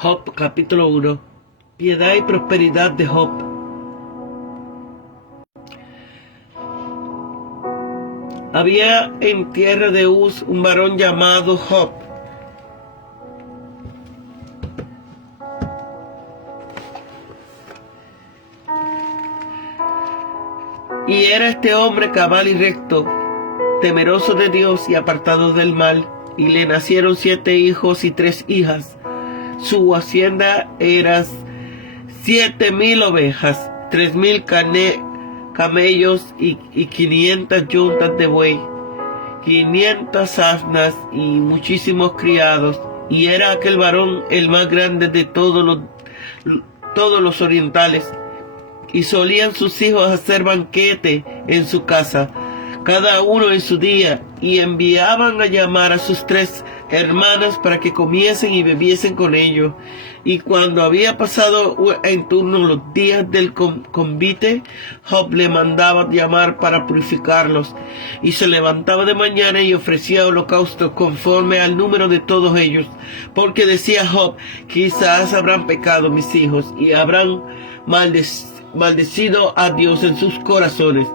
Job capítulo 1. Piedad y prosperidad de Job. Había en tierra de Uz un varón llamado Job. Y era este hombre cabal y recto, temeroso de Dios y apartado del mal. Y le nacieron 7 hijos y 3 hijas. Su hacienda era 7,000 ovejas, 3,000 camellos y 500 yuntas de buey, 500 asnas y muchísimos criados. Y era aquel varón el más grande de todos los orientales. Y solían sus hijos hacer banquete en su casa, cada uno en su día, y enviaban a llamar a sus 3 hermanas para que comiesen y bebiesen con ellos. Y cuando había pasado en turno los días del convite, Job le mandaba llamar para purificarlos, y se levantaba de mañana y ofrecía holocaustos conforme al número de todos ellos, porque decía Job: quizás habrán pecado mis hijos y habrán maldecido a Dios en sus corazones.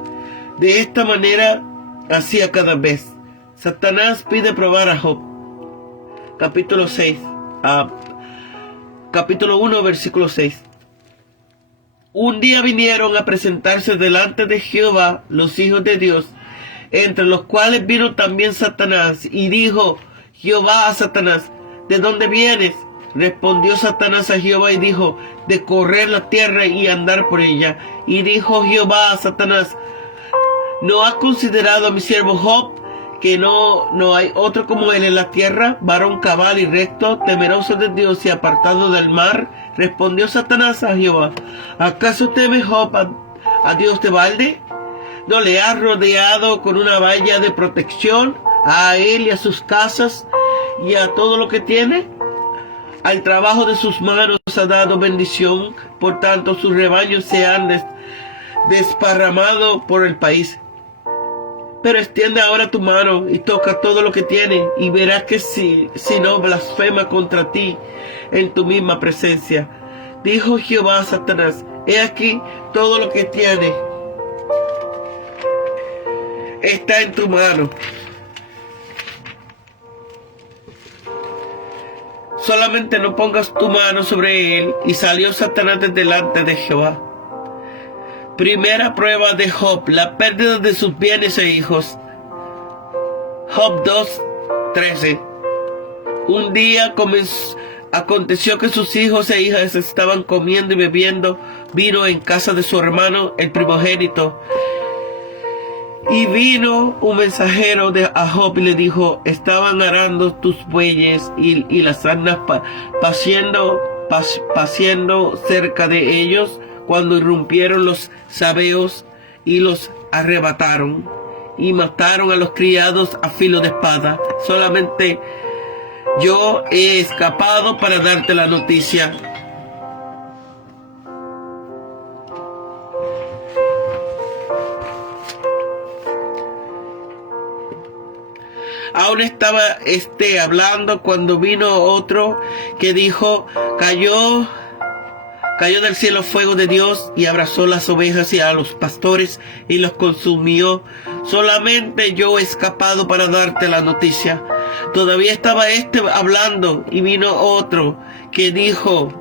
De esta manera hacía cada vez. Satanás pide probar a Job. Capítulo 1, versículo 6. Un día vinieron a presentarse delante de Jehová los hijos de Dios, entre los cuales vino también Satanás, y dijo Jehová a Satanás: ¿de dónde vienes? Respondió Satanás a Jehová y dijo: de correr la tierra y andar por ella. Y dijo Jehová a Satanás: ¿no has considerado a mi siervo Job, que no hay otro como él en la tierra, varón cabal y recto, temeroso de Dios y apartado del mal? Respondió Satanás a Jehová: ¿acaso teme Job a Dios de balde? ¿No le has rodeado con una valla de protección, a él y a sus casas y a todo lo que tiene? Al trabajo de sus manos ha dado bendición, por tanto sus rebaños se han desparramado por el país. Pero extiende ahora tu mano y toca todo lo que tiene, y verás que si no blasfema contra ti en tu misma presencia. Dijo Jehová a Satanás: he aquí, todo lo que tiene está en tu mano. Solamente no pongas tu mano sobre él. Y salió Satanás de delante de Jehová. Primera prueba de Job: la pérdida de sus bienes e hijos. Job 2:13. Un día aconteció que sus hijos e hijas estaban comiendo y bebiendo vino en casa de su hermano, el primogénito. Y vino un mensajero a Job y le dijo: estaban arando tus bueyes y las asnas paciendo cerca de ellos, cuando irrumpieron los sabeos y los arrebataron y mataron a los criados a filo de espada. Solamente yo he escapado para darte la noticia. Aún estaba hablando cuando vino otro que dijo: cayó del cielo fuego de Dios y abrazó las ovejas y a los pastores y los consumió. Solamente yo he escapado para darte la noticia. Todavía estaba hablando y vino otro que dijo: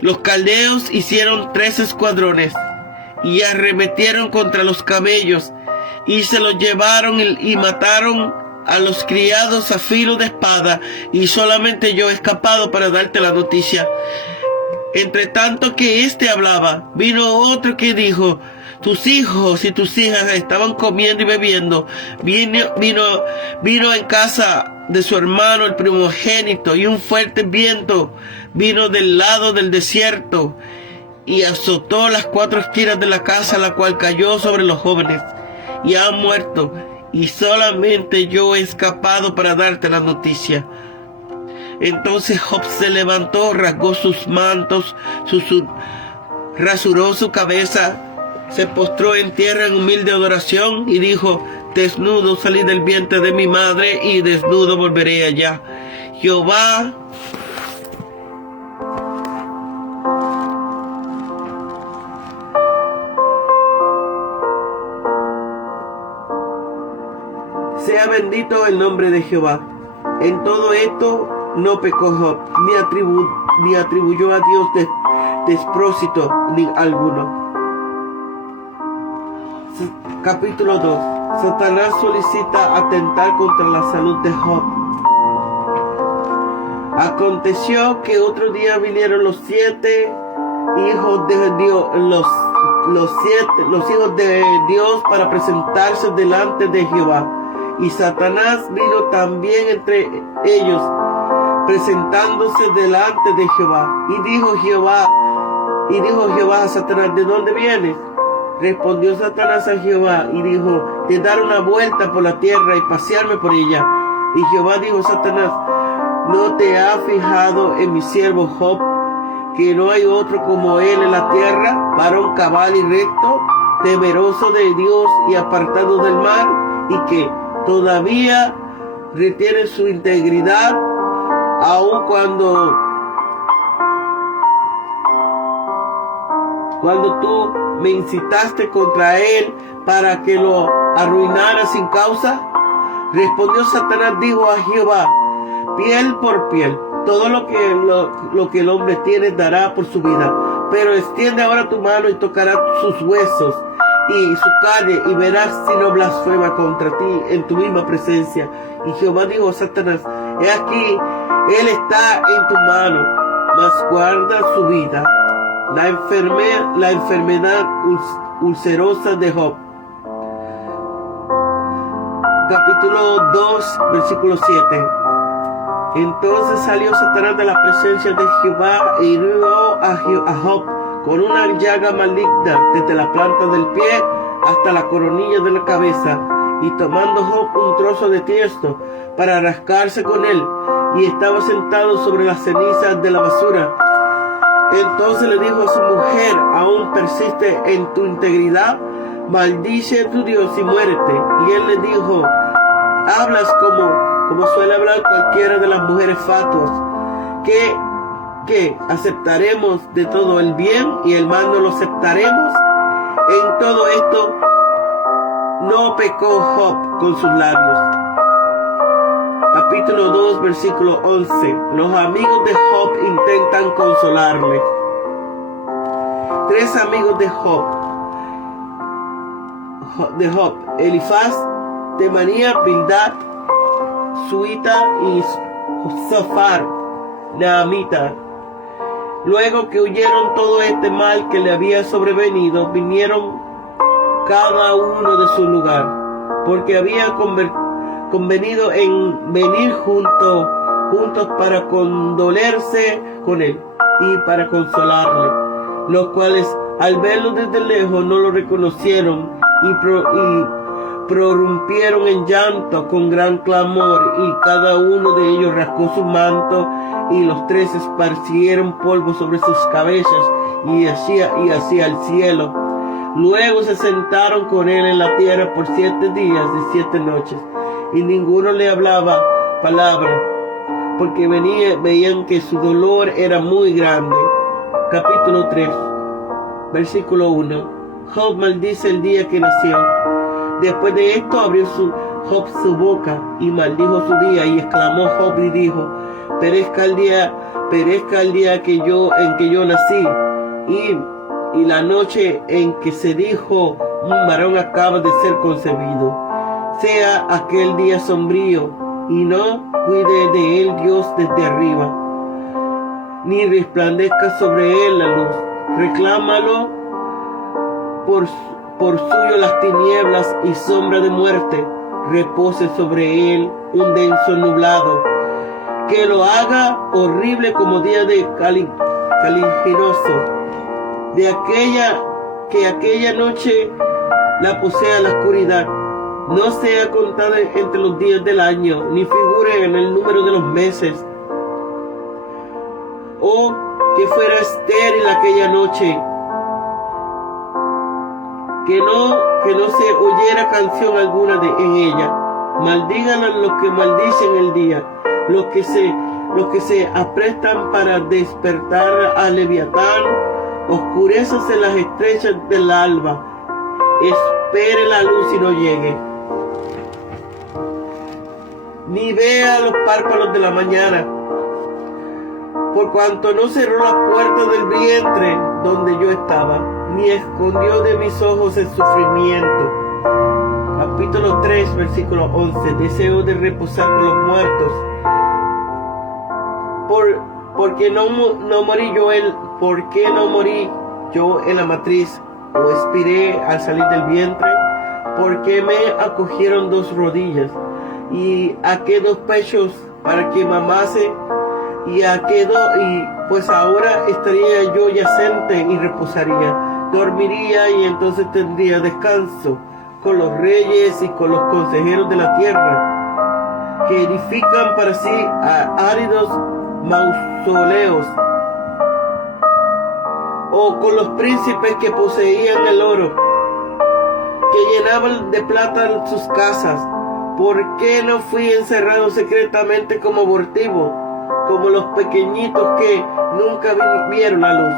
los caldeos hicieron 3 escuadrones y arremetieron contra los camellos y se los llevaron y mataron a los criados a filo de espada, y solamente yo he escapado para darte la noticia. Entre tanto que hablaba, vino otro que dijo: tus hijos y tus hijas estaban comiendo y bebiendo. Vino en casa de su hermano el primogénito, y un fuerte viento vino del lado del desierto y azotó las 4 esquinas de la casa, la cual cayó sobre los jóvenes y han muerto, y solamente yo he escapado para darte la noticia. Entonces Job se levantó, rasgó sus mantos, rasuró su cabeza, se postró en tierra en humilde adoración y dijo: desnudo salí del vientre de mi madre y desnudo volveré allá. Jehová Sea bendito el nombre de Jehová. En todo esto no pecó Job, ni atribuyó a Dios despropósito ni alguno. Capítulo 2. Satanás solicita atentar contra la salud de Job. Aconteció que otro día vinieron los 7 hijos de Dios, los hijos de Dios para presentarse delante de Jehová. Y Satanás vino también entre ellos, presentándose delante de Jehová. Y dijo Jehová a Satanás: ¿de dónde vienes? Respondió Satanás a Jehová y dijo: de dar una vuelta por la tierra y pasearme por ella. Y Jehová dijo a Satanás: ¿no te has fijado en mi siervo Job, que no hay otro como él en la tierra, varón cabal y recto, temeroso de Dios y apartado del mal, y que todavía retiene su integridad, aun cuando tú me incitaste contra él para que lo arruinara sin causa? Respondió Satanás, dijo a Jehová: piel por piel, todo lo que el hombre tiene dará por su vida. Pero extiende ahora tu mano y tocará sus huesos y su carne, y verás si no blasfema contra ti en tu misma presencia. Y Jehová dijo a Satanás: he aquí, él está en tu mano, mas guarda su vida. La enfermedad ulcerosa de Job. Capítulo 2, versículo 7. Entonces salió Satanás de la presencia de Jehová e hirió a Job con una llaga maligna desde la planta del pie hasta la coronilla de la cabeza. Y tomando Job un trozo de tiesto para rascarse con él, y estaba sentado sobre las cenizas de la basura. Entonces le dijo a su mujer: ¿aún persiste en tu integridad? Maldice a tu Dios y muérete. Y él le dijo: hablas como suele hablar cualquiera de las mujeres fatuas, que aceptaremos de todo el bien y el mal no lo aceptaremos. En todo esto no pecó Job con sus labios. Capítulo 2, versículo 11. Los amigos de Job intentan consolarle. 3 amigos de Job: Elifaz, Temanía, Bildad, Suita y Zophar, Naamita. Luego que oyeron todo este mal que le había sobrevenido, vinieron cada uno de su lugar, porque había convenido en venir juntos para condolerse con él y para consolarle, los cuales al verlo desde lejos no lo reconocieron y prorrumpieron en llanto con gran clamor, y cada uno de ellos rascó su manto, y los 3 esparcieron polvo sobre sus cabezas y hacia el cielo. Luego se sentaron con él en la tierra por 7 días y 7 noches, y ninguno le hablaba palabra, porque veían que su dolor era muy grande. Capítulo 3, versículo 1. Job maldice el día que nació. Después de esto abrió Job su boca y maldijo su día, y exclamó Job y dijo: perezca el día en que yo nací, y la noche en que se dijo: un varón acaba de ser concebido. Sea aquel día sombrío, y no cuide de él Dios desde arriba, ni resplandezca sobre él la luz. Reclámalo por suyo las tinieblas y sombra de muerte. Repose sobre él un denso nublado, que lo haga horrible como día de caliginoso. Que aquella noche la posea la oscuridad. No sea contada entre los días del año, ni figure en el número de los meses. Oh, que fuera estéril aquella noche, que no se oyera canción alguna en ella. Maldigan a los que maldicen el día, los que se aprestan para despertar a Leviatán. Oscurézase las estrechas del alba, espere la luz y no llegue. ni vea los párpados de la mañana, por cuanto no cerró la puerta del vientre donde yo estaba, ni escondió de mis ojos el sufrimiento. Capítulo 3, versículo 11. Deseo de reposar con los muertos. ¿Por qué no morí yo en la matriz, o expiré al salir del vientre? Porque me acogieron dos rodillas, y a qué dos pechos para que mamase, y pues ahora estaría yo yacente y reposaría, dormiría y entonces tendría descanso con los reyes y con los consejeros de la tierra, que edifican para sí áridos mausoleos, o con los príncipes que poseían el oro, que llenaban de plata sus casas. ¿Por qué no fui encerrado secretamente como abortivo, como los pequeñitos que nunca vieron la luz?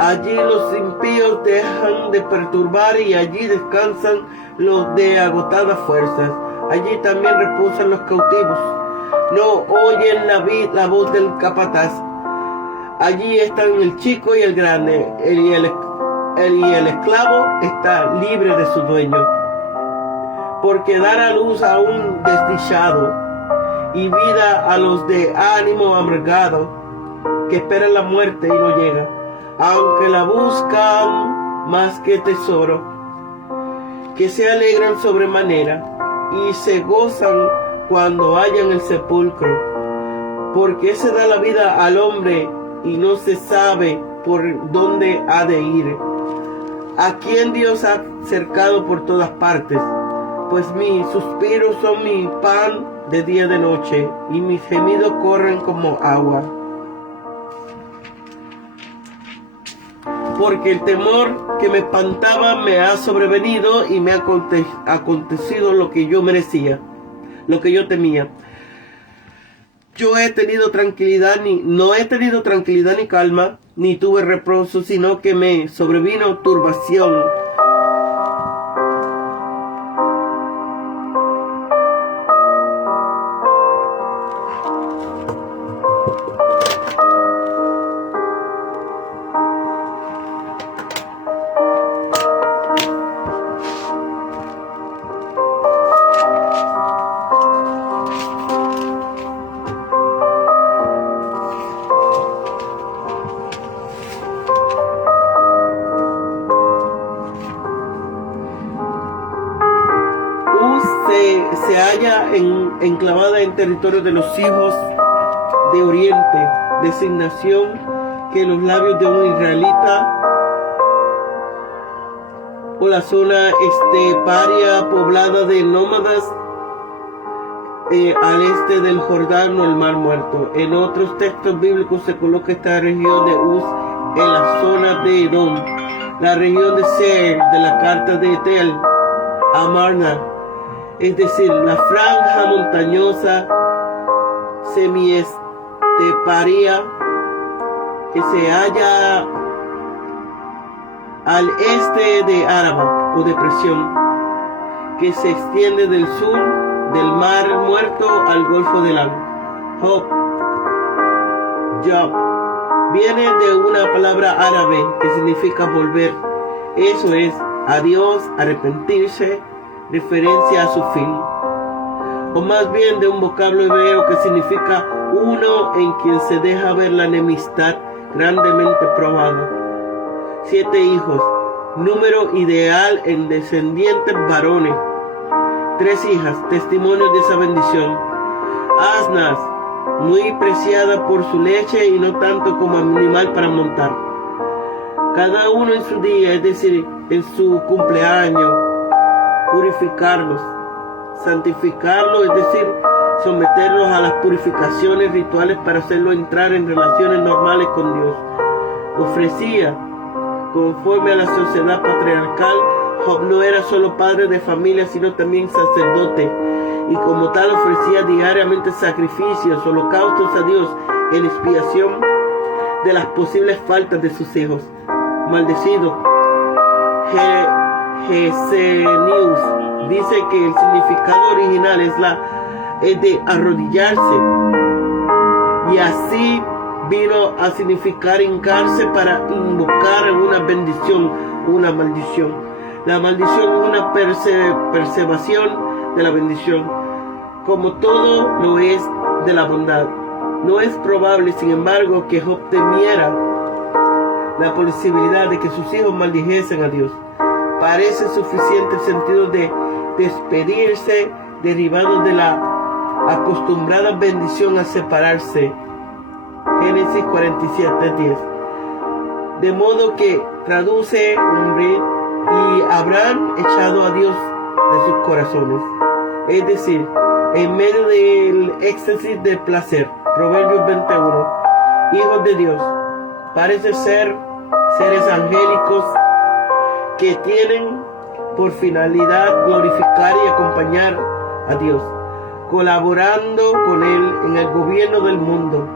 Allí los impíos dejan de perturbar, y allí descansan los de agotadas fuerzas. Allí también reposan los cautivos, no oyen la voz del capataz. Allí están el chico y el grande, y el esclavo está libre de su dueño. Porque dar a luz a un desdichado, y vida a los de ánimo amargado, que esperan la muerte y no llega, aunque la buscan más que tesoro, que se alegran sobremanera y se gozan cuando hallan el sepulcro, porque se da la vida al hombre y no se sabe por dónde ha de ir, a quien Dios ha cercado por todas partes. Pues mis suspiros son mi pan de día y de noche, y mis gemidos corren como agua. Porque el temor que me espantaba me ha sobrevenido, y me ha acontecido lo que yo merecía, lo que yo temía. No he tenido tranquilidad ni calma, ni tuve reposo, sino que me sobrevino turbación. Se halla enclavada en territorio de los hijos de Oriente, designación que los labios de un israelita, o la zona esteparia poblada de nómadas al este del Jordán o el Mar Muerto. En otros textos bíblicos se coloca esta región de Uz en la zona de Edom, la región de Seir de la carta de Tel Amarna, es decir, la franja montañosa semiesteparia que se halla al este de Araba o depresión, que se extiende del sur del Mar Muerto al Golfo de Job. Viene de una palabra árabe que significa volver, eso es, adiós, arrepentirse, referencia a su fin, o más bien de un vocablo hebreo que significa uno en quien se deja ver la enemistad grandemente probada. 7 hijos, número ideal en descendientes varones. 3 hijas, testimonio de esa bendición. Asnas, muy preciada por su leche y no tanto como animal para montar. Cada uno en su día, es decir, en su cumpleaños, purificarlos, santificarlos, es decir, someterlos a las purificaciones rituales para hacerlo entrar en relaciones normales con Dios. Ofrecía, conforme a la sociedad patriarcal, Job no era solo padre de familia, sino también sacerdote, y como tal ofrecía diariamente sacrificios, holocaustos a Dios en expiación de las posibles faltas de sus hijos. Maldecido. Gesenius dice que el significado original es la es de arrodillarse. Y así vino a significar hincarse para invocar una bendición, una maldición. La maldición es una persevación de la bendición, como todo lo es de la bondad. No es probable, sin embargo, que Job temiera la posibilidad de que sus hijos maldijesen a Dios. Parece suficiente el sentido de despedirse, derivado de la acostumbrada bendición a separarse. Génesis 47:10. De modo que traduce hombre, y habrán echado a Dios de sus corazones. Es decir, en medio del éxtasis del placer. Proverbios 21. Hijos de Dios parece ser seres angélicos que tienen por finalidad glorificar y acompañar a Dios, colaborando con Él en el gobierno del mundo.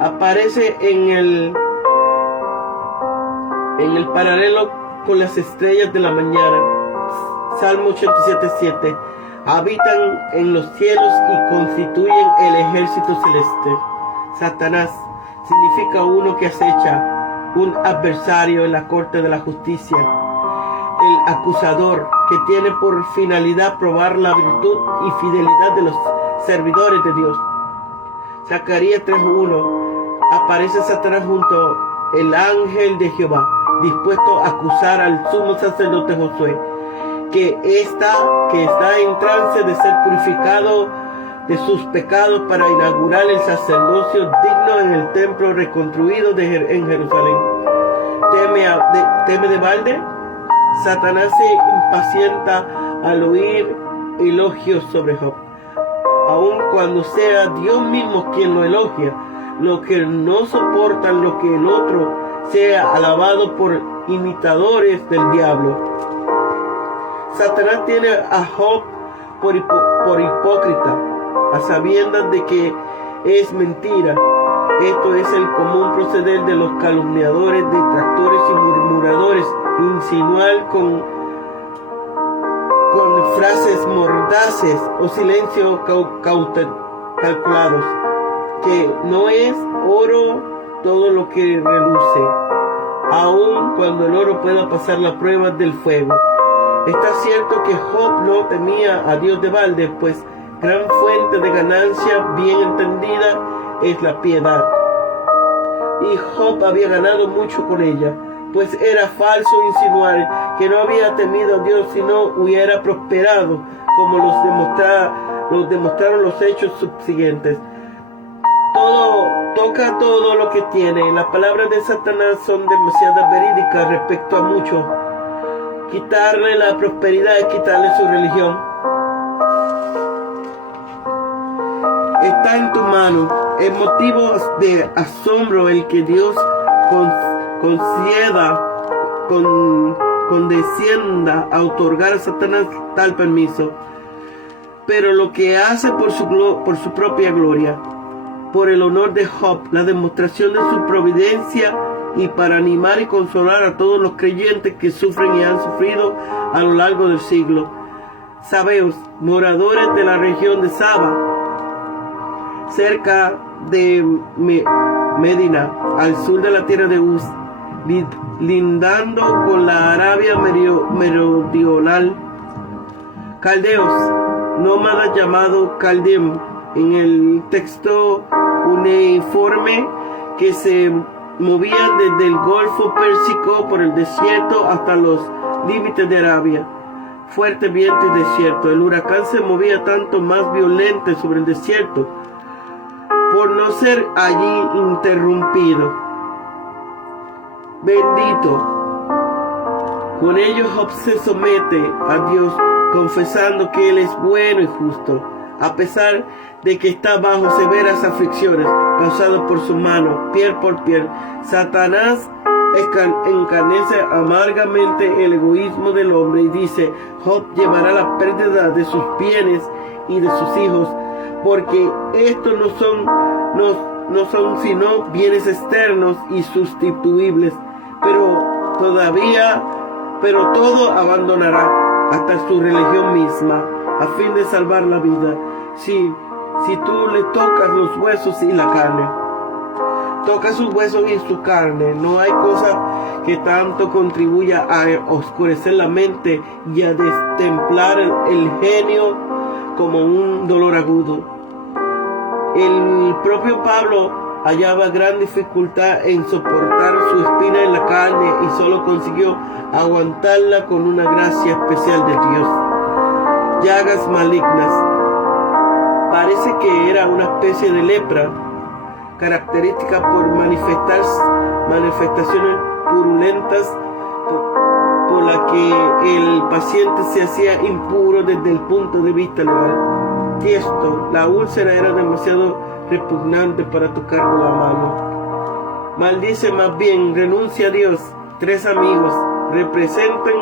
Aparece en el paralelo con las estrellas de la mañana. Salmo 87:7. Habitan en los cielos y constituyen el ejército celeste. Satanás significa uno que acecha, un adversario en la corte de la justicia, el acusador que tiene por finalidad probar la virtud y fidelidad de los servidores de Dios. Zacarías 3:1. Aparece Satanás junto al ángel de Jehová, dispuesto a acusar al sumo sacerdote Josué, que está en trance de ser purificado de sus pecados para inaugurar el sacerdocio digno en el templo reconstruido en Jerusalén. ¿Teme de balde? Satanás se impacienta al oír elogios sobre Job, aun cuando sea Dios mismo quien lo elogia. Lo que no soportan lo que el otro sea alabado por imitadores del diablo. Satanás tiene a Job por hipócrita, a sabiendas de que es mentira. Esto es el común proceder de los calumniadores, detractores y murmuradores, insinuar con frases mordaces o silencios calculados, que no es oro todo lo que reluce, aun cuando el oro pueda pasar las pruebas del fuego. Está cierto que Job no temía a Dios de balde, pues gran fuente de ganancia bien entendida es la piedad. Y Job había ganado mucho con ella, pues era falso insinuar que no había temido a Dios, sino hubiera prosperado, como los demostraron los hechos subsiguientes. Toca todo lo que tiene. Las palabras de Satanás son demasiado verídicas respecto a muchos. Quitarle la prosperidad es quitarle su religión. Está en tu mano. Es motivo de asombro el que Dios condescienda a otorgar a Satanás tal permiso, pero lo que hace por su propia gloria, por el honor de Job, la demostración de su providencia y para animar y consolar a todos los creyentes que sufren y han sufrido a lo largo del siglo. Sabeos, moradores de la región de Saba, cerca de Medina, al sur de la tierra de Uz, lindando con la Arabia meridional. Caldeos, nómadas llamados Caldim, en el texto uniforme, que se movían desde el Golfo Pérsico por el desierto hasta los límites de Arabia. Fuerte viento y desierto. El huracán se movía tanto más violento sobre el desierto, por no ser allí interrumpido. Bendito. Con ello Job se somete a Dios, confesando que Él es bueno y justo, a pesar de que está bajo severas aflicciones causadas por su mano, piel por piel. Satanás encarnece amargamente el egoísmo del hombre y dice: Job llevará la pérdida de sus bienes y de sus hijos, porque estos no son sino bienes externos y sustituibles, pero todo abandonará, hasta su religión misma, a fin de salvar la vida. si tú le tocas los huesos y la carne. Toca sus huesos y su carne. No hay cosa que tanto contribuya a oscurecer la mente y a destemplar el genio como un dolor agudo. El propio Pablo hallaba gran dificultad en soportar su espina en la carne y solo consiguió aguantarla con una gracia especial de Dios. Llagas malignas. Parece que era una especie de lepra, característica por manifestaciones purulentas por la que el paciente se hacía impuro desde el punto de vista legal. Tiesto, la úlcera era demasiado repugnante para tocar con la mano. Maldice más bien, renuncia a Dios. 3 amigos representan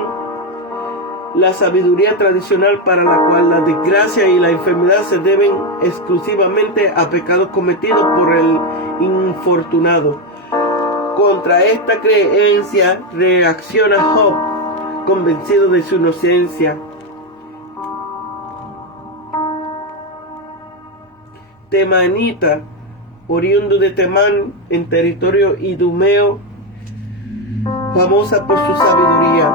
la sabiduría tradicional para la cual la desgracia y la enfermedad se deben exclusivamente a pecados cometidos por el infortunado. Contra esta creencia reacciona Job, convencido de su inocencia. Temanita, oriundo de Temán, en territorio idumeo, famosa por su sabiduría.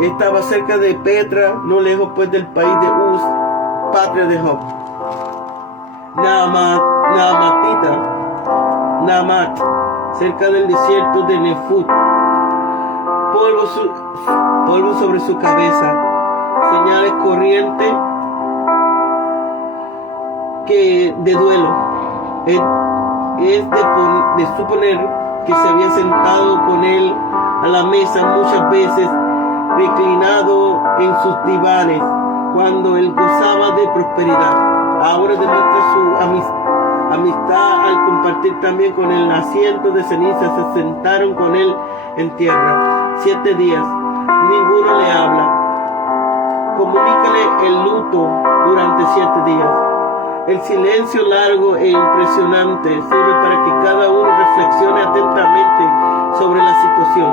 Estaba cerca de Petra, no lejos pues del país de Uz, patria de Job. Naamat, cerca del desierto de Nefut. Polvo sobre su cabeza, señales corrientes que de duelo. Es de suponer que se había sentado con él a la mesa muchas veces, reclinado en sus divanes, cuando él gozaba de prosperidad. Ahora demuestra su amistad al compartir también con él asiento de ceniza. Se sentaron con él en tierra 7 días, ninguno le habla. Comunícale el luto durante 7 días. El silencio largo e impresionante sirve para que cada uno reflexione atentamente sobre la situación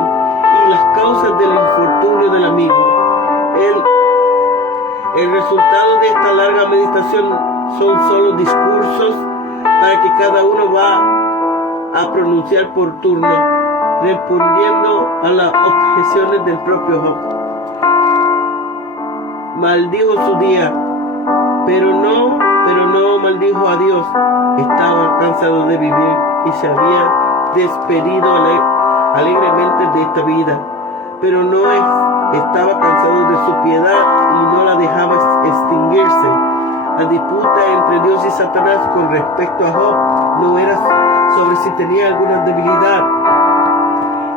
y las causas del infortunio del amigo. El resultado de esta larga meditación son solo discursos para que cada uno va a pronunciar por turno, respondiendo a las objeciones del propio Job. Maldijo su día, pero no maldijo a Dios. Estaba cansado de vivir y se había despedido alegremente de esta vida, pero estaba cansado de su piedad y no la dejaba extinguirse. La disputa entre Dios y Satanás con respecto a Job no era sobre si tenía alguna debilidad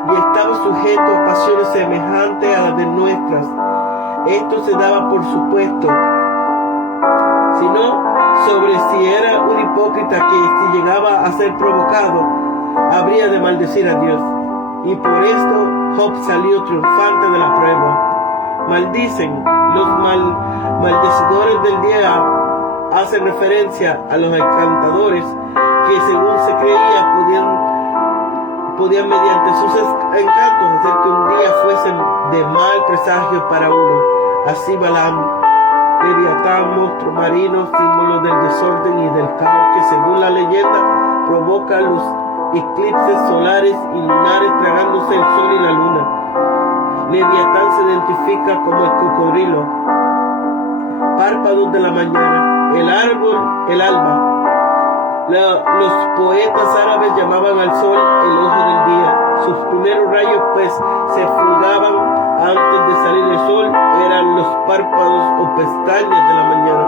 y estaba sujeto a pasiones semejantes a las de nuestras. Esto se daba por supuesto, sino sobre si era un hipócrita que, si llegaba a ser provocado, habría de maldecir a Dios. Y por esto Job salió triunfante de la prueba. Maldicen. Los maldecidores del día hacen referencia a los encantadores que, según se creía, podían mediante sus encantos hacer que un día fuesen de mal presagio para uno. Así Balaam, Leviatán, monstruo marino, símbolo del desorden y del caos, que según la leyenda provoca los eclipses solares y lunares tragándose el sol y la luna. Leviatán se identifica como el cocodrilo. Párpados de la mañana, el árbol, el alba. Los poetas árabes llamaban al sol el ojo del día. Sus primeros rayos pues se fugaban antes de salir el sol, eran los párpados o pestañas de la mañana.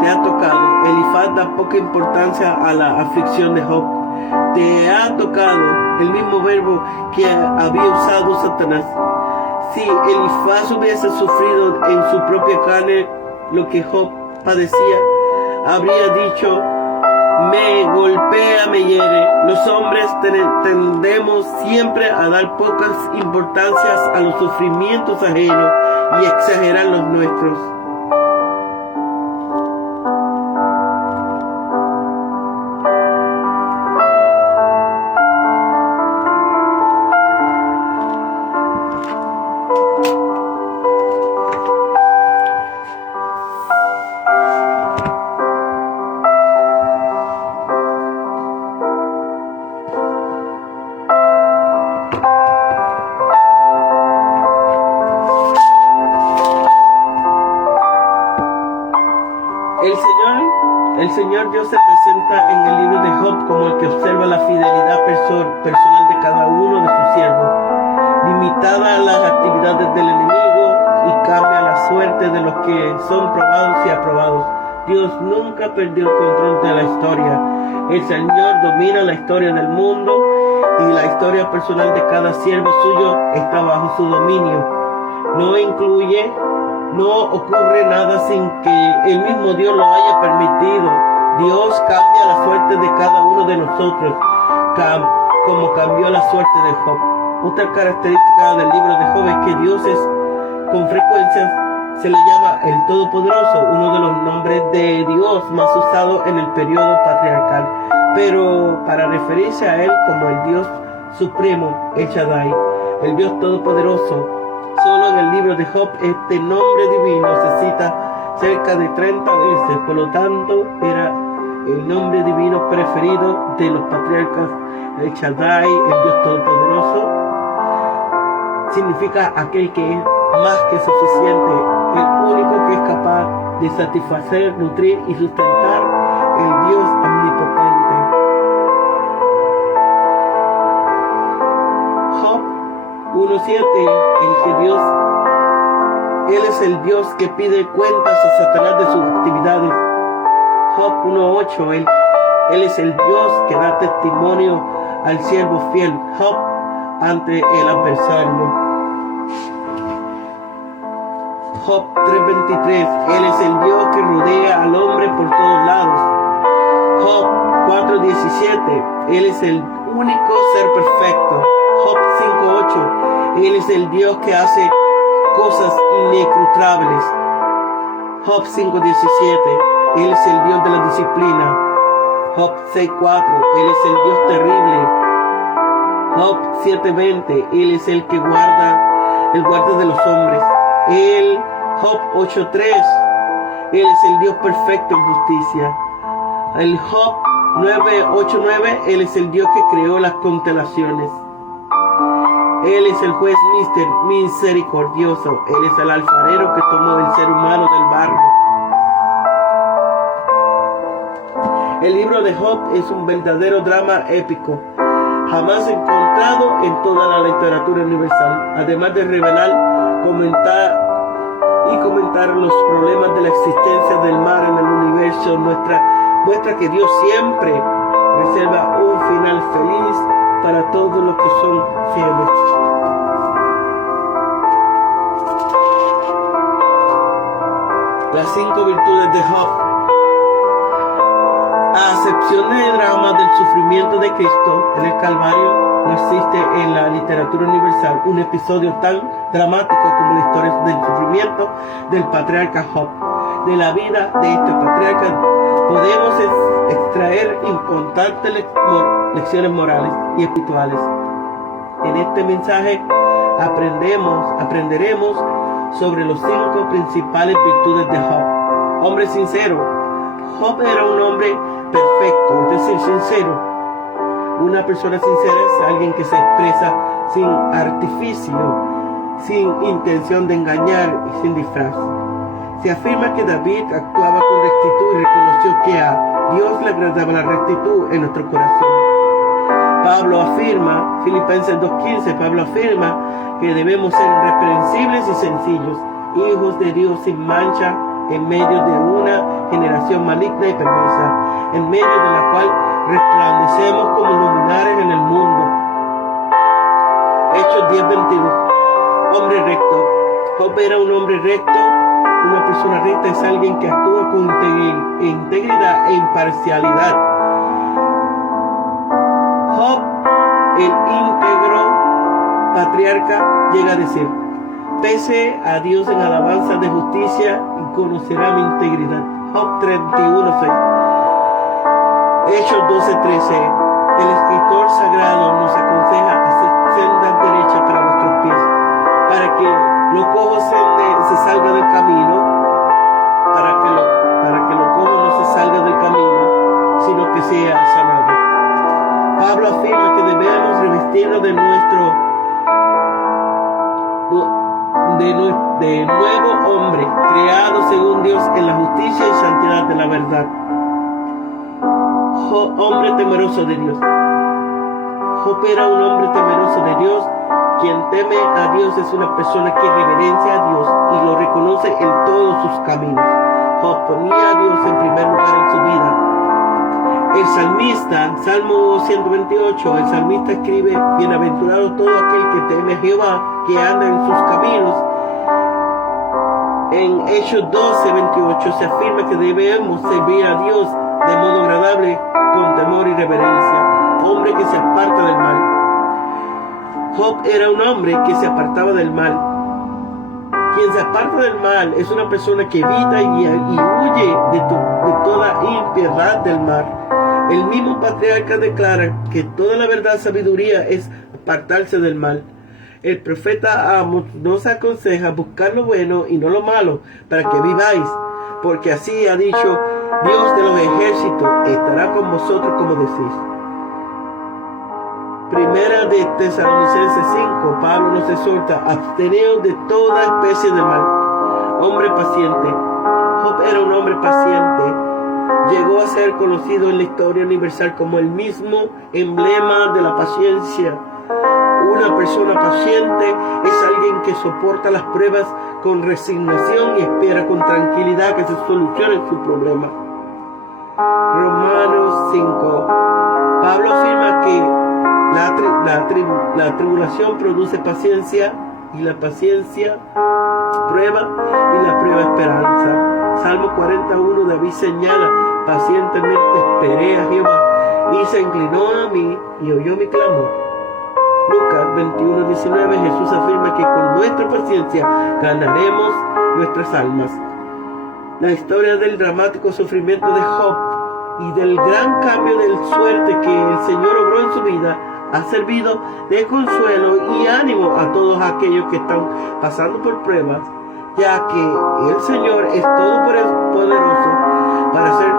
Te ha tocado. Elifaz da poca importancia a la aflicción de Job. Te ha tocado, el mismo verbo que había usado Satanás. Si Elifaz hubiese sufrido en su propia carne lo que Job padecía, habría dicho: me golpea, me hiere. Los hombres tendemos siempre a dar pocas importancias a los sufrimientos ajenos y exagerar los nuestros. El Señor Dios se presenta en el libro de Job como el que observa la fidelidad personal de cada uno de sus siervos, limitada a las actividades del enemigo y cambia la suerte de los que son probados y aprobados. Dios nunca perdió el control de la historia. El Señor domina la historia del mundo y la historia personal de cada siervo suyo está bajo su dominio. No ocurre nada sin que el mismo Dios lo haya permitido. Dios cambia la suerte de cada uno de nosotros, como cambió la suerte de Job. Otra característica del libro de Job es que Dios con frecuencia se le llama el Todopoderoso, uno de los nombres de Dios más usados en el periodo patriarcal, pero para referirse a él como el Dios Supremo, El Shaddai, el Dios Todopoderoso. Solo en el libro de Job este nombre divino se cita cerca de 30 veces, por lo tanto era el nombre divino preferido de los patriarcas. El Shaddai, el Dios Todopoderoso, significa aquel que es más que suficiente, el único que es capaz de satisfacer, nutrir y sustentar, el Dios omnipotente. Job 1:7, Él es el Dios que pide cuentas a Satanás de sus actividades. Job 1:8, Él es el Dios que da testimonio al siervo fiel, Job, ante el adversario. Job 3:23, Él es el Dios que rodea al hombre por todos lados. Job 4:17, Él es el único ser perfecto. Job 5:8, Él es el Dios que hace cosas inescrutables. Job 5:17, Él es el Dios de la disciplina. Job 6:4, Él es el Dios terrible. Job 7:20, Él es el que guarda de los hombres. Job 8:3, Él es el Dios perfecto en justicia. El Job 9:8-9, Él es el Dios que creó las constelaciones. Él es el juez misericordioso. Él es el alfarero que tomó el ser humano del barro. El libro de Job es un verdadero drama épico, jamás encontrado en toda la literatura universal. Además de revelar, comentar los problemas de la existencia del mar en el universo, muestra que Dios siempre reserva un final feliz para todos los que son fieles. Las 5 virtudes de Job. A excepción del drama del sufrimiento de Cristo en el Calvario, no existe en la literatura universal un episodio tan dramático como la historia del sufrimiento del patriarca Job. De la vida de este patriarca podemos extraer importantes lecciones morales y espirituales. En este mensaje aprenderemos sobre los 5 principales virtudes de Job. Hombre sincero. Job era un hombre perfecto, es decir, sincero. Una persona sincera es alguien que se expresa sin artificio, sin intención de engañar y sin disfraz. Se afirma que David actuaba con rectitud y reconoció que a Dios le agradaba la rectitud en nuestro corazón. Filipenses 2:15, Pablo afirma que debemos ser irreprensibles y sencillos, hijos de Dios sin mancha, en medio de una generación maligna y perversa, en medio de la cual resplandecemos como luminares en el mundo. Hechos 10:22. Hombre recto. Job era un hombre recto. Una persona recta es alguien que actúa con integridad e imparcialidad. Job, el íntegro patriarca, llega a decir: pese a Dios en alabanza de justicia y conocerá mi integridad. Job 31:6. Hechos 12:13. El escritor sagrado nos aconseja hacer sendas derechas para vuestros pies, para que los cojos se salga del camino, para que lo cojo no se salga del camino, sino que sea sanado. Pablo afirma que debemos revestirnos de nuevo hombre, creado según Dios en la justicia y santidad de la verdad. hombre temeroso de Dios. Job era un hombre temeroso de Dios. Quien teme a Dios es una persona que reverencia a Dios y lo reconoce en todos sus caminos. Job ponía a Dios en primer lugar en su vida. El salmista, Salmo 128, el salmista escribe: bienaventurado todo aquel que teme a Jehová, que anda en sus caminos. En Hechos 12:28 se afirma que debemos servir a Dios de modo agradable, con temor y reverencia. Hombre que se aparta del mal. Job era un hombre que se apartaba del mal. Quien se aparta del mal es una persona que evita y huye de toda impiedad del mal. El mismo patriarca declara que toda la verdad y sabiduría es apartarse del mal. El profeta Amos nos aconseja buscar lo bueno y no lo malo, para que viváis, porque así ha dicho Dios de los ejércitos: estará con vosotros como decís. Primera de Tesalonicenses 5, Pablo nos exhorta: absteneos de toda especie de mal. Hombre paciente. Job era un hombre paciente. Llegó a ser conocido en la historia universal como el mismo emblema de la paciencia. Una persona paciente es alguien que soporta las pruebas con resignación y espera con tranquilidad que se solucione su problema. Romanos 5. Pablo afirma que la tribulación produce paciencia, y la paciencia prueba, y la prueba esperanza. Salmo 41, David señala: pacientemente esperé a Jehová, y se inclinó a mí y oyó mi clamor. Lucas 21:19, Jesús afirma que con nuestra paciencia ganaremos nuestras almas. La historia del dramático sufrimiento de Job y del gran cambio de suerte que el Señor obró en su vida ha servido de consuelo y ánimo a todos aquellos que están pasando por pruebas, ya que el Señor es todopoderoso para hacer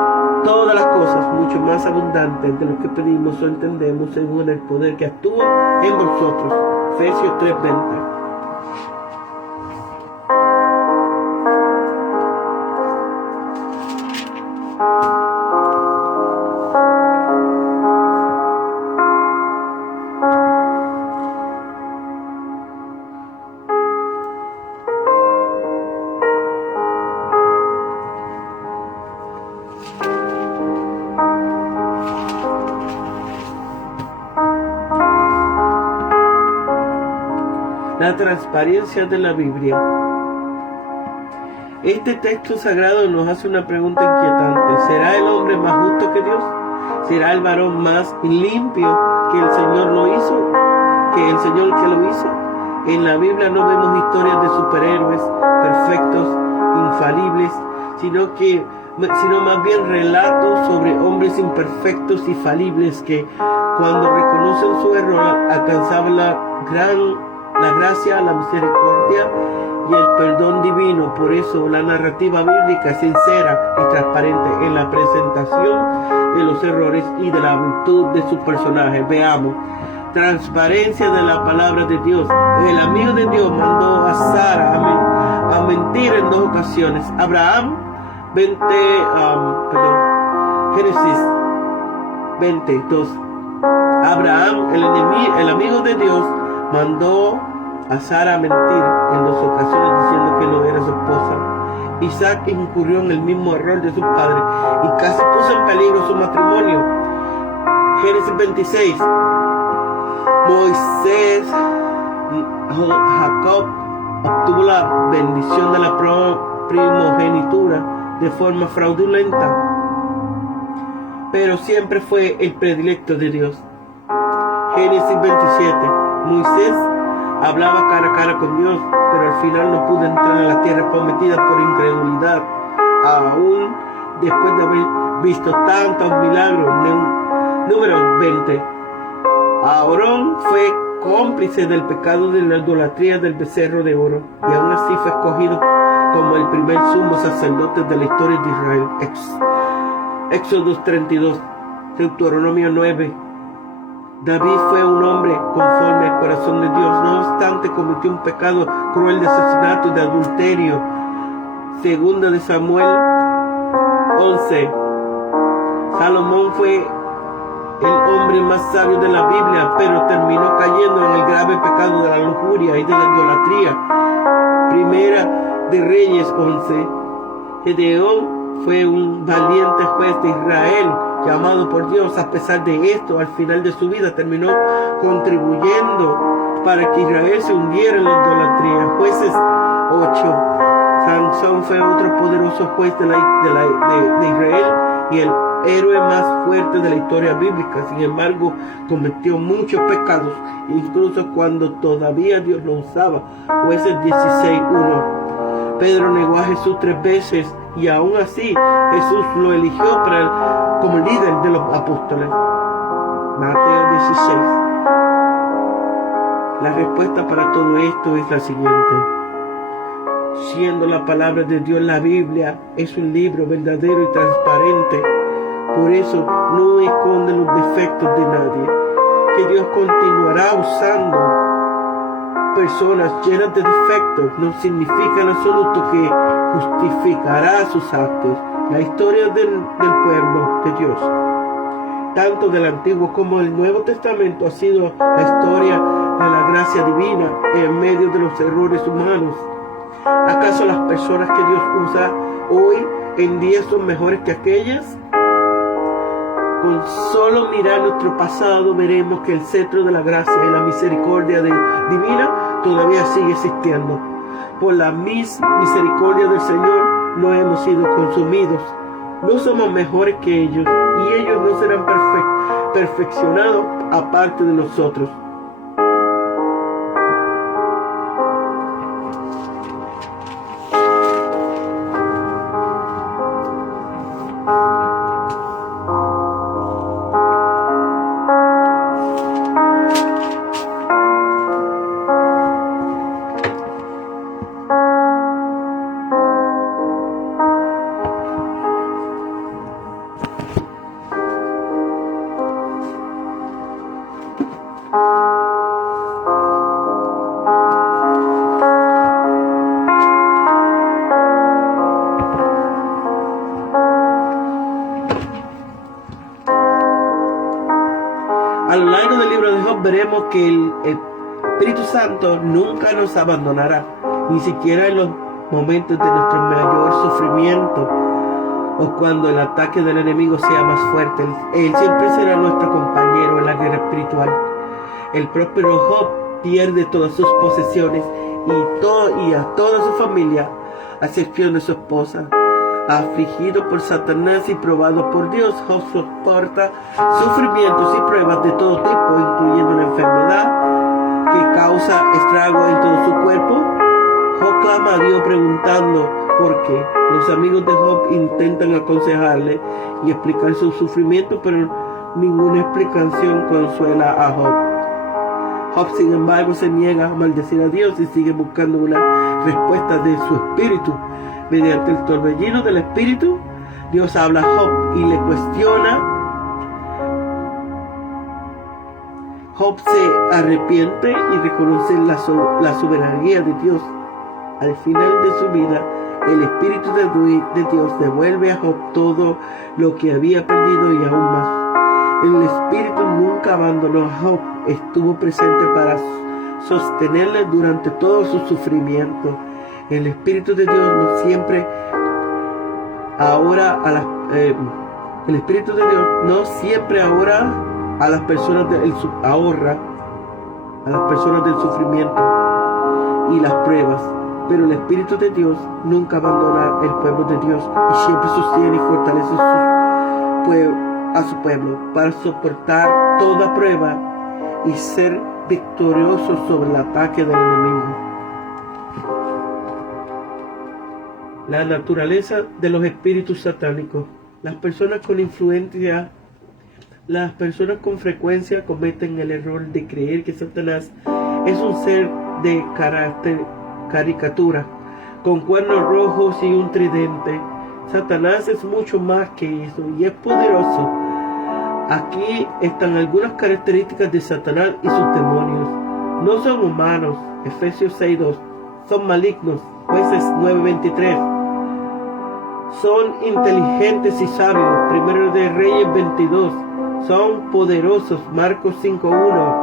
todas las cosas mucho más abundantes de lo que pedimos o entendemos, según el poder que actúa en vosotros. Efesios 3:20. La transparencia de la Biblia. Este texto sagrado nos hace una pregunta inquietante: ¿será el hombre más justo que Dios? ¿Será el varón más limpio que el Señor lo hizo? ¿Que el Señor que lo hizo? En la Biblia no vemos historias de superhéroes perfectos, infalibles, sino más bien relatos sobre hombres imperfectos y falibles que, cuando reconocen su error, alcanzaban la gracia, la misericordia y el perdón divino. Por eso la narrativa bíblica es sincera y transparente en la presentación de los errores y de la virtud de su personaje. Veamos: transparencia de la palabra de Dios. El amigo de Dios mandó a Sara a mentir en 2 ocasiones. Génesis 22. Abraham, el amigo de Dios, mandó a Sara a mentir en 2 ocasiones, diciendo que no era su esposa. Isaac incurrió en el mismo error de su padre y casi puso en peligro su matrimonio. Génesis 26. Jacob obtuvo la bendición de la primogenitura de forma fraudulenta, pero siempre fue el predilecto de Dios. Génesis 27. Moisés hablaba cara a cara con Dios, pero al final no pudo entrar en la tierra prometida por incredulidad, aún después de haber visto tantos milagros. Número 20. Aarón fue cómplice del pecado de la idolatría del becerro de oro, y aún así fue escogido como el primer sumo sacerdote de la historia de Israel. Éxodo 32. Deuteronomio 9. David fue un hombre conforme al corazón de Dios, no obstante cometió un pecado cruel de asesinato y de adulterio. Segunda de Samuel 11. Salomón fue el hombre más sabio de la Biblia, pero terminó cayendo en el grave pecado de la lujuria y de la idolatría. Primera de Reyes 11. Gedeón fue un valiente juez de Israel, llamado por Dios. A pesar de esto, al final de su vida terminó contribuyendo para que Israel se hundiera en la idolatría. Jueces 8. Sansón fue otro poderoso juez de Israel y el héroe más fuerte de la historia bíblica. Sin embargo, cometió muchos pecados, incluso cuando todavía Dios lo usaba. Jueces 16:1. Pedro negó a Jesús 3 veces y aún así Jesús lo eligió como líder de los apóstoles. Mateo 16. La respuesta para todo esto es la siguiente. Siendo la palabra de Dios, la Biblia es un libro verdadero y transparente. Por eso no esconde los defectos de nadie. Que Dios continuará usando personas llenas de defectos no significa en absoluto que justificará sus actos. La historia del pueblo de Dios, tanto del Antiguo como del Nuevo Testamento, ha sido la historia de la gracia divina en medio de los errores humanos. ¿Acaso las personas que Dios usa hoy en día son mejores que aquellas? Con solo mirar nuestro pasado veremos que el cetro de la gracia y la misericordia divina todavía sigue existiendo. Por la misericordia del Señor no hemos sido consumidos. No somos mejores que ellos y ellos no serán perfeccionados aparte de nosotros. A lo largo del libro de Job veremos que el Espíritu Santo nunca nos abandonará, ni siquiera en los momentos de nuestro mayor sufrimiento o cuando el ataque del enemigo sea más fuerte. Él siempre será nuestro compañero en la guerra espiritual. El próspero Job pierde todas sus posesiones y a toda su familia, a excepción de su esposa. Afligido por Satanás y probado por Dios, Job soporta sufrimientos y pruebas de todo tipo, incluyendo una enfermedad que causa estrago en todo su cuerpo. Job clama a Dios preguntando por qué. Los amigos de Job intentan aconsejarle y explicar su sufrimiento, pero ninguna explicación consuela a Job. Job, sin embargo, se niega a maldecir a Dios y sigue buscando una respuesta de su espíritu. Mediante el torbellino del espíritu, Dios habla a Job y le cuestiona. Job se arrepiente y reconoce la soberanía de Dios. Al final de su vida, el Espíritu de Dios devuelve a Job todo lo que había perdido y aún más. El Espíritu nunca abandonó a Job, estuvo presente para sostenerle durante todo su sufrimiento. El Espíritu de Dios no siempre el Espíritu de Dios no siempre ahorra a las personas del sufrimiento y las pruebas, pero el Espíritu de Dios nunca abandona el pueblo de Dios y siempre sostiene y fortalece a su pueblo para soportar toda prueba y ser victorioso sobre el ataque del enemigo. La naturaleza de los espíritus satánicos. Las personas con frecuencia cometen el error de creer que Satanás es un ser de caricatura, con cuernos rojos y un tridente. Satanás es mucho más que eso y es poderoso. Aquí están algunas características de Satanás y sus demonios. No son humanos, Efesios 6:2. Son malignos, Jueces 9:23. Son inteligentes y sabios, Primero de Reyes 22. son poderosos, Marcos 5:1.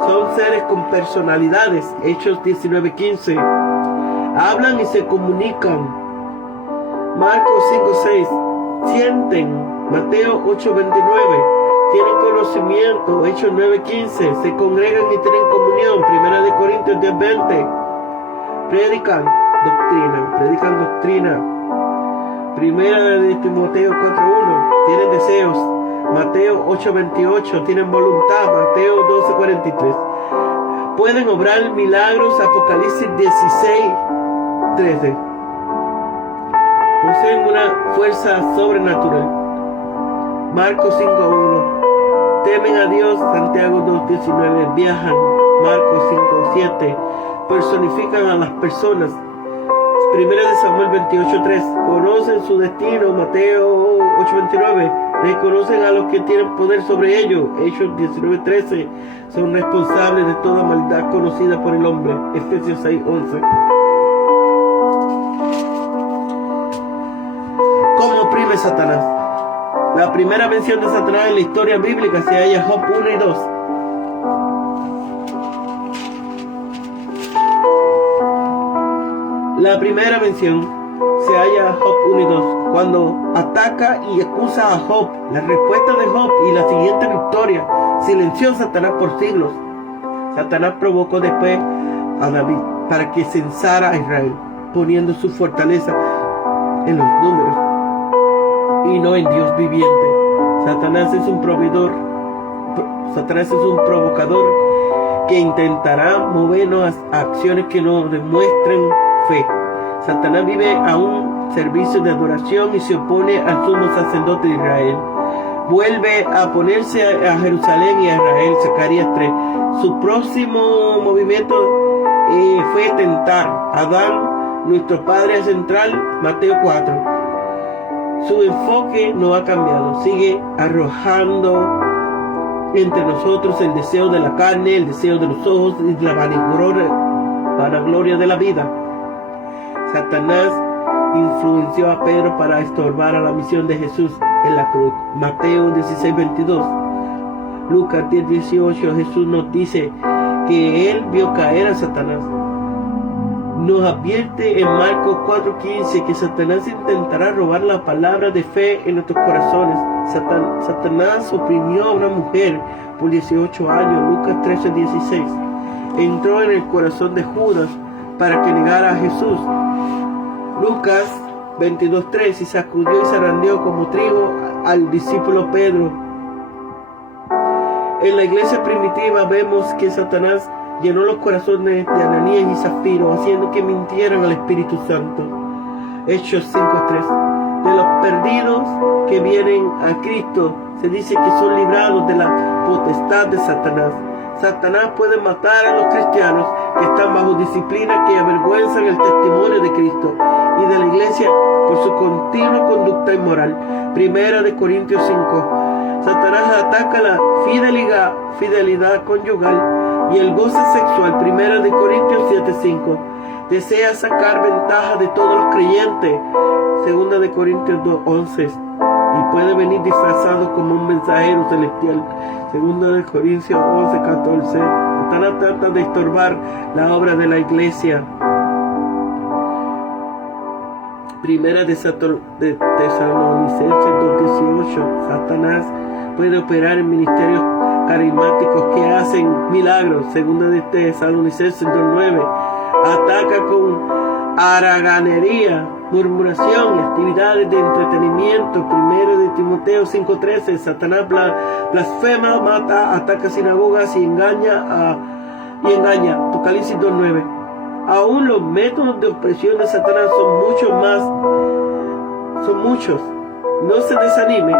Son seres con personalidades, Hechos 19:15. Hablan y se comunican, Marcos 5:6. Sienten, Mateo 8:29. Tienen conocimiento, Hechos 9:15. Se congregan y tienen comunión, 1 Corintios 10:20. Predican doctrina, 1 Timoteo 4:1. Tienen deseos, Mateo 8:28. Tienen voluntad, Mateo 12:43. Pueden obrar milagros, Apocalipsis 16:13. Poseen una fuerza sobrenatural, Marcos 5:1. Temen a Dios, Santiago 2:19. Viajan, Marcos 5:7. Personifican a las personas, 1 Samuel 28:3. Conocen su destino, Mateo 8:29. Reconocen a los que tienen poder sobre ellos, Hechos 19:13. Son responsables de toda maldad conocida por el hombre, Efesios 6:11. ¿Cómo oprime Satanás? La primera mención de Satanás en la historia bíblica se halla en Job 1 y 2. La primera mención se halla en Job 1 y 2, cuando ataca y acusa a Job. La respuesta de Job y la siguiente victoria silenció a Satanás por siglos. Satanás provocó después a David para que censara a Israel, poniendo su fortaleza en los números y no en Dios viviente. Satanás es un provocador que intentará movernos a acciones que nos demuestren fe. Satanás vive a un servicio de adoración y se opone al sumo sacerdote de Israel. Vuelve a oponerse a Jerusalén y a Israel, Zacarías 3. Su próximo movimiento fue tentar a Adán, nuestro padre central, Mateo 4. Su enfoque no ha cambiado, sigue arrojando entre nosotros el deseo de la carne, el deseo de los ojos y la vanagloria de la vida. Satanás influenció a Pedro para estorbar a la misión de Jesús en la cruz, Mateo 16:22. Lucas 10:18. Jesús nos dice que él vio caer a Satanás. Nos advierte en Marcos 4:15 que Satanás intentará robar la palabra de fe en nuestros corazones. Satanás oprimió a una mujer por 18 años, Lucas 13:16. Entró en el corazón de Judas para que negara a Jesús, Lucas 22:3, y sacudió y zarandeó como trigo al discípulo Pedro. En la iglesia primitiva vemos que Satanás llenó los corazones de Ananías y Zafiro, haciendo que mintieran al Espíritu Santo. Hechos 5:3. De los perdidos que vienen a Cristo, se dice que son librados de la potestad de Satanás. Satanás puede matar a los cristianos que están bajo disciplina, que avergüenzan el testimonio de Cristo y de la iglesia por su continua conducta inmoral. 1 Corintios 5. Satanás ataca la fidelidad conyugal y el goce sexual, 1 Corintios 7:5. Desea sacar ventaja de todos los creyentes, 2 Corintios 2:11. Y puede venir disfrazado como un mensajero celestial, 2 Corintios 11:14. Satanás trata de estorbar la obra de la iglesia. Primera de Tesalonicenses 2:18. Satanás puede operar en ministerios carismáticos que hacen milagros, 2 de Tesalonicenses 2:9. Ataca con haraganería, murmuración y actividades de entretenimiento, 1 de Timoteo 5:13. Satanás blasfema, mata, ataca sinagogas y engaña, Apocalipsis 2:9. Aún los métodos de opresión de Satanás son muchos. No se desanime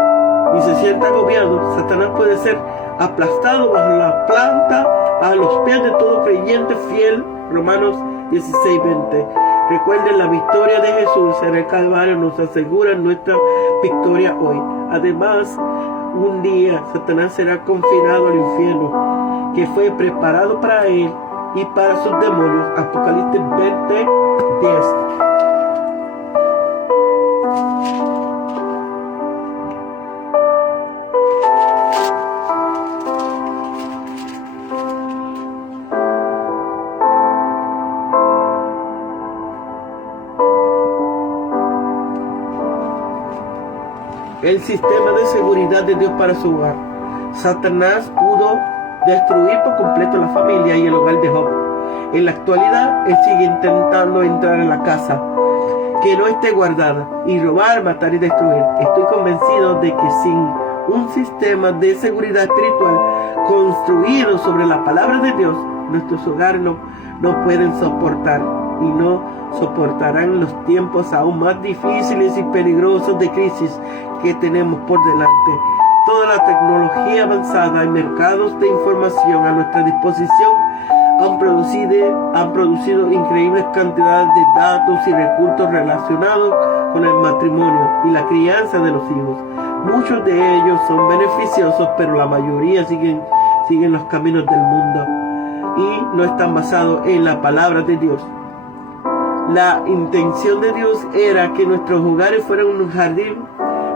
ni se sienta agobiado. Satanás puede ser aplastado bajo la planta a los pies de todo creyente fiel, Romanos 16:20. Recuerden, la victoria de Jesús en el Calvario nos asegura nuestra victoria hoy. Además, un día Satanás será confinado al infierno, que fue preparado para él y para sus demonios. Apocalipsis 20:10. el sistema de seguridad de Dios para su hogar. Satanás pudo destruir por completo la familia y el hogar de Job. En la actualidad, él sigue intentando entrar en la casa que no esté guardada y robar, matar y destruir. Estoy convencido de que sin un sistema de seguridad espiritual construido sobre la palabra de Dios, nuestros hogares no pueden soportar y no soportarán los tiempos aún más difíciles y peligrosos de crisis que tenemos por delante. Toda la tecnología avanzada y mercados de información a nuestra disposición han producido increíbles cantidades de datos y recursos relacionados con el matrimonio y la crianza de los hijos. Muchos de ellos son beneficiosos, pero la mayoría siguen los caminos del mundo y no están basados en la palabra de Dios. La intención de Dios era que nuestros hogares fueran un jardín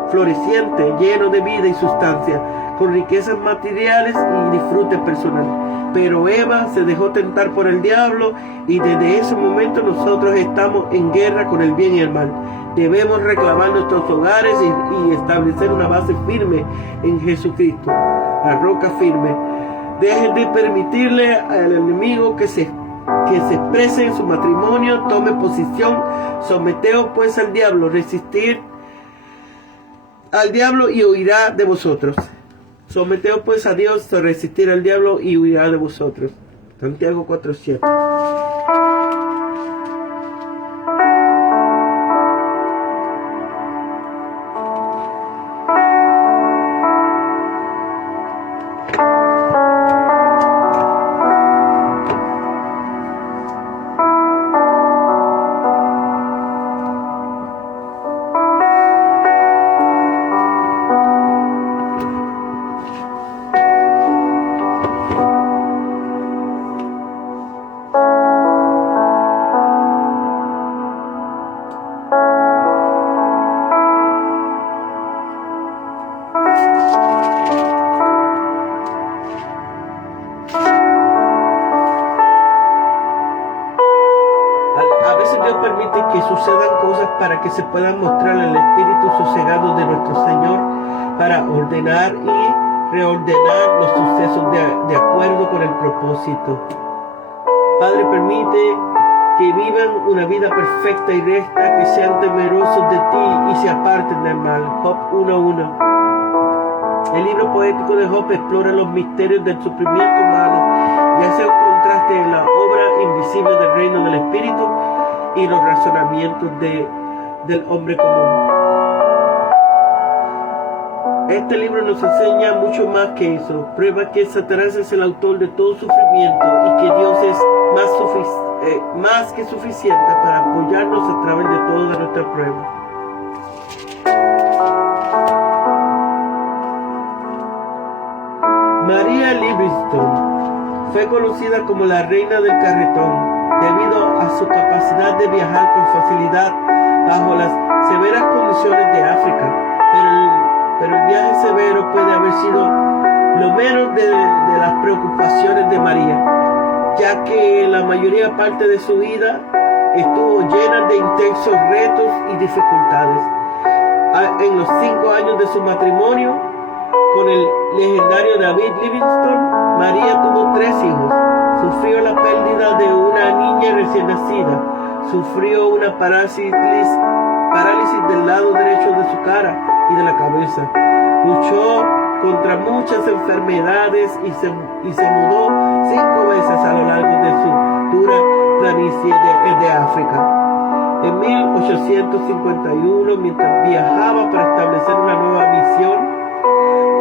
floreciente, lleno de vida y sustancia, con riquezas materiales y disfrute personal. Pero Eva se dejó tentar por el diablo y desde ese momento nosotros estamos en guerra con el bien y el mal. Debemos reclamar nuestros hogares y establecer una base firme en Jesucristo, la roca firme. Dejen de permitirle al enemigo que se exprese en su matrimonio, tome posición, someteos pues al diablo, resistir al diablo y huirá de vosotros. Someteos pues a Dios, resistir al diablo y huirá de vosotros. Santiago 4:7. Permite que sucedan cosas para que se puedan mostrar el espíritu sosegado de nuestro Señor, para ordenar y reordenar los sucesos de acuerdo con el propósito. Padre, permite que vivan una vida perfecta y recta, que sean temerosos de ti y se aparten del mal. Job 1:1. El libro poético de Job explora los misterios del sufrimiento humano y hace un contraste en la obra invisible del reino del espíritu y los razonamientos del hombre común. Este libro nos enseña mucho más que eso. Prueba que Satanás es el autor de todo sufrimiento y que Dios es más que suficiente para apoyarnos a través de toda nuestra prueba. María Livingstone fue conocida como la reina del carretón debido a su capacidad de viajar con facilidad bajo las severas condiciones de África. Pero el viaje severo puede haber sido lo menos de las preocupaciones de María, ya que la mayoría parte de su vida estuvo llena de intensos retos y dificultades. En los 5 años de su matrimonio con el legendario David Livingstone, María tuvo 3 hijos. Sufrió la pérdida de una niña recién nacida. Sufrió una parálisis del lado derecho de su cara y de la cabeza. Luchó contra muchas enfermedades y se mudó 5 veces a lo largo de su dura planicie de África. En 1851, mientras viajaba para establecer una nueva misión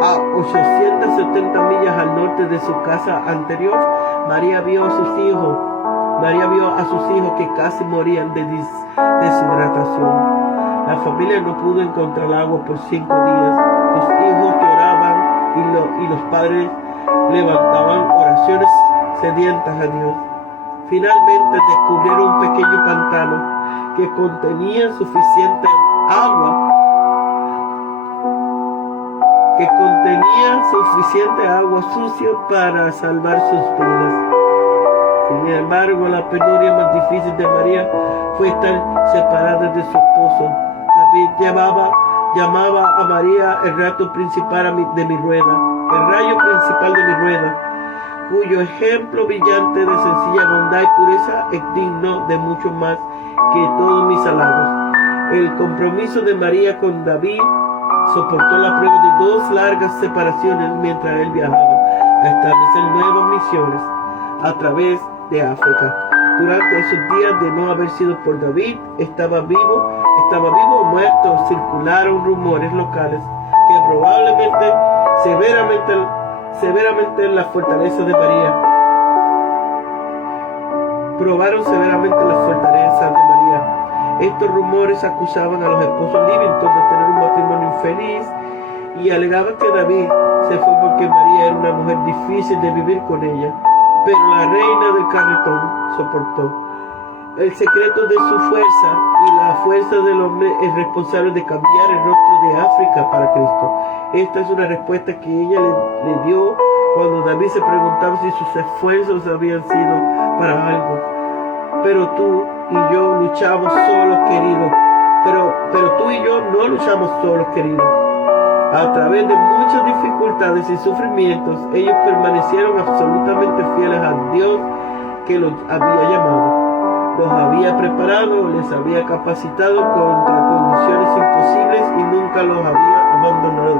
a 870 millas al norte de su casa anterior, María vio a sus hijos que casi morían de deshidratación. La familia no pudo encontrar agua por 5 días. Los hijos lloraban y los padres levantaban oraciones sedientas a Dios. Finalmente descubrieron un pequeño pantano que contenía suficiente agua sucia para salvar sus vidas. Sin embargo, la penuria más difícil de María fue estar separada de su esposo. David llevaba llamaba a María el rayo principal de mi rueda, cuyo ejemplo brillante de sencilla bondad y pureza es digno de mucho más que todos mis halagos. El compromiso de María con David soportó la prueba de 2 largas separaciones mientras él viajaba a establecer nuevas misiones a través de África. Durante esos días de no haber sido por David, estaba vivo o muerto. Circularon rumores locales que probablemente severamente la fortaleza de María. Probaron severamente la fortaleza de María. Estos rumores acusaban a los esposos Livingston de tener un matrimonio infeliz y alegaban que David se fue porque María era una mujer difícil de vivir con ella. Pero la reina del carretón soportó. El secreto de su fuerza y la fuerza del hombre es responsable de cambiar el rostro de África para Cristo. Esta es una respuesta que ella le dio cuando David se preguntaba si sus esfuerzos habían sido para algo. Pero tú y yo luchamos solos, queridos. Pero tú y yo no luchamos solos, queridos. A través de muchas dificultades y sufrimientos, ellos permanecieron absolutamente fieles a Dios que los había llamado. Los había preparado, les había capacitado contra condiciones imposibles y nunca los había abandonado.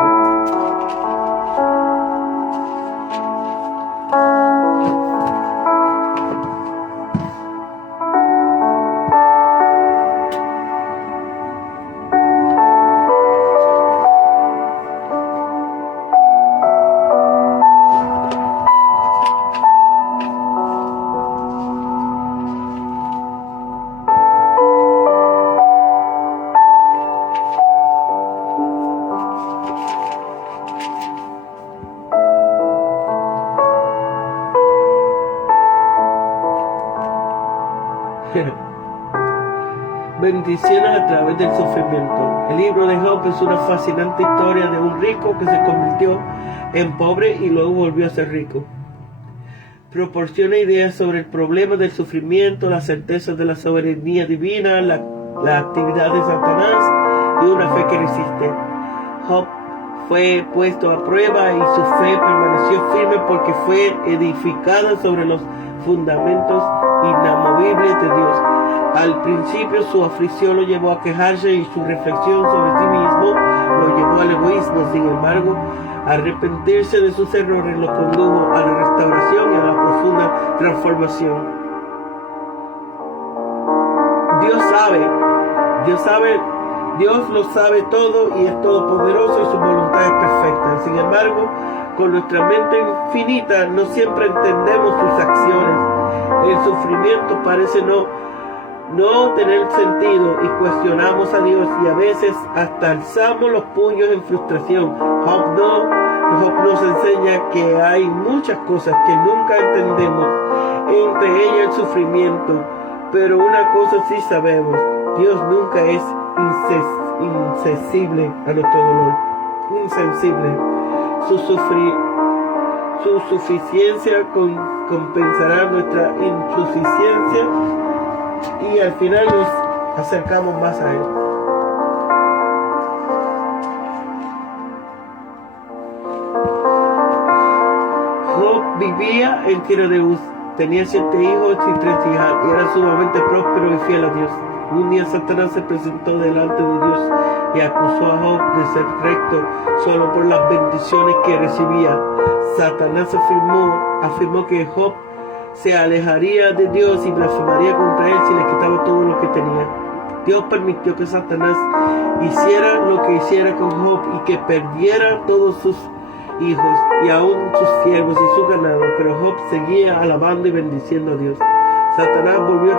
Bendiciones a través del sufrimiento. El libro de Job es una fascinante historia de un rico que se convirtió en pobre y luego volvió a ser rico. Proporciona ideas sobre el problema del sufrimiento, la certeza de la soberanía divina, la actividad de Satanás y una fe que resiste. Job fue puesto a prueba y su fe permaneció firme porque fue edificada sobre los fundamentos inamovibles de Dios. Al principio su aflicción lo llevó a quejarse y su reflexión sobre sí mismo lo llevó al egoísmo. Sin embargo, arrepentirse de sus errores lo condujo a la restauración y a la profunda transformación. Dios lo sabe todo y es todopoderoso y su voluntad es perfecta. Sin embargo, con nuestra mente infinita no siempre entendemos sus acciones. El sufrimiento parece no tener sentido y cuestionamos a Dios y a veces hasta alzamos los puños en frustración. Job nos enseña que hay muchas cosas que nunca entendemos, entre ellas el sufrimiento, pero una cosa sí sabemos: Dios nunca es insensible a nuestro dolor. Insensible. Su suficiencia compensará nuestra insuficiencia y al final nos acercamos más a Él. Job vivía en Tiro, tenía 7 hijos y 3 hijas y era sumamente próspero y fiel a Dios. Un día Satanás se presentó delante de Dios y acusó a Job de ser recto solo por las bendiciones que recibía. Satanás afirmó que Job se alejaría de Dios y blasfemaría contra él si le quitaba todo lo que tenía. Dios permitió que Satanás hiciera lo que hiciera con Job y que perdiera todos sus hijos y aún sus siervos y su ganado, pero Job seguía alabando y bendiciendo a Dios. Satanás volvió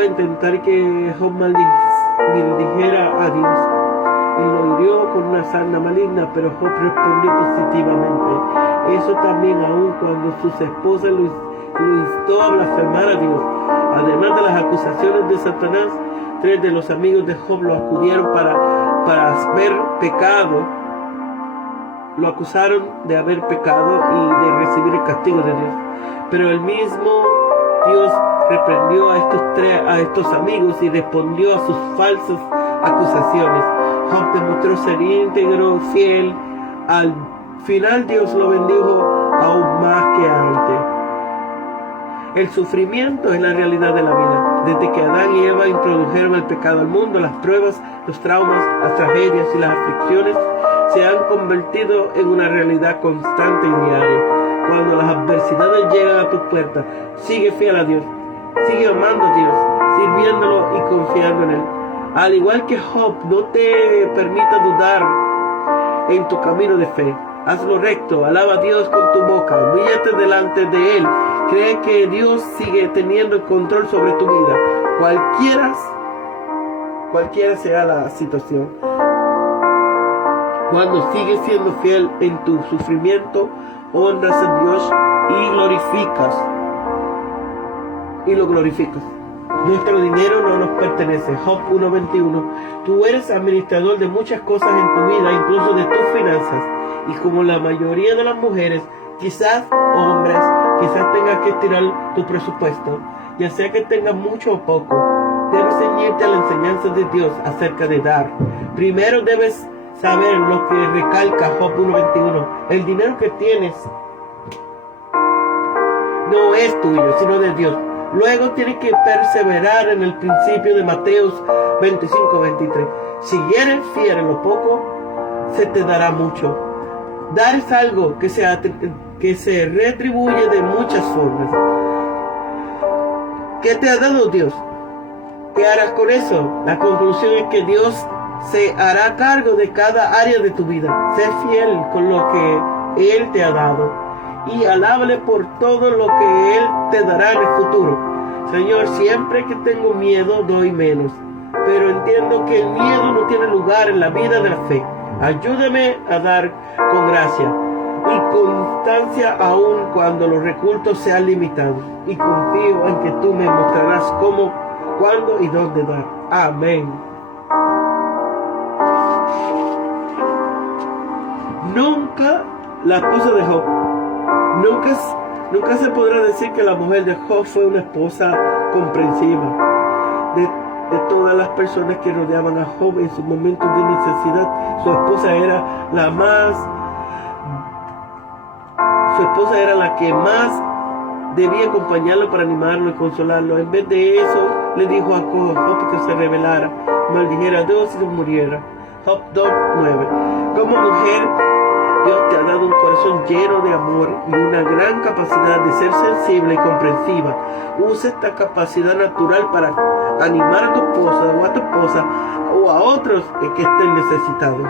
a intentar que Job maldijera a Dios y lo hirió con una sarna maligna, pero Job respondió positivamente. Eso también aún cuando sus esposas lo instó a blasfemar a Dios. Además de las acusaciones de Satanás, 3 de los amigos de Job lo acudieron para haber pecado. Lo acusaron de haber pecado y de recibir el castigo de Dios. Pero el mismo Dios reprendió a estos amigos y respondió a sus falsas acusaciones. Job demostró ser íntegro, fiel. Al final Dios lo bendijo aún más que antes. El sufrimiento es la realidad de la vida. Desde que Adán y Eva introdujeron el pecado al mundo, las pruebas, los traumas, las tragedias y las aflicciones se han convertido en una realidad constante y diaria. Cuando las adversidades llegan a tu puerta, sigue fiel a Dios, sigue amando a Dios, sirviéndolo y confiando en Él. Al igual que Job, no te permita dudar en tu camino de fe. Haz lo recto, alaba a Dios con tu boca, humíllate delante de Él. Cree que Dios sigue teniendo el control sobre tu vida, cualquiera sea la situación. Cuando sigues siendo fiel en tu sufrimiento, honras a Dios y lo glorificas. Nuestro dinero no nos pertenece. Job 1:21. Tú eres administrador de muchas cosas en tu vida, incluso de tus finanzas. Y como la mayoría de las mujeres, quizás hombres, quizás tengas que estirar tu presupuesto, ya sea que tengas mucho o poco. Debes ceñirte a la enseñanza de Dios acerca de dar. Primero debes saber lo que recalca Job 1:21. El dinero que tienes no es tuyo, sino de Dios. Luego tienes que perseverar en el principio de Mateos 25:23. Si eres fiel en lo poco, se te dará mucho. Dar es algo que se retribuye de muchas formas. ¿Qué te ha dado Dios? ¿Qué harás con eso? La conclusión es que Dios se hará cargo de cada área de tu vida. Sé fiel con lo que Él te ha dado y alábale por todo lo que Él te dará en el futuro. Señor, siempre que tengo miedo doy menos, pero entiendo que el miedo no tiene lugar en la vida de la fe. Ayúdame a dar con gracia y constancia aun cuando los recursos sean limitados, y confío en que tú me mostrarás cómo, cuándo y dónde dar. Amén. Nunca la esposa de Job, nunca se podrá decir que la mujer de Job fue una esposa comprensiva. De todas las personas que rodeaban a Job en sus momentos de necesidad, su esposa era la que más debía acompañarlo para animarlo y consolarlo. En vez de eso, le dijo a Job que se rebelara, maldijera a Dios y se muriera. Job 2:9. Como mujer, Dios te ha dado un corazón lleno de amor y una gran capacidad de ser sensible y comprensiva. Usa esta capacidad natural para animar a tu esposa o a otros que estén necesitados.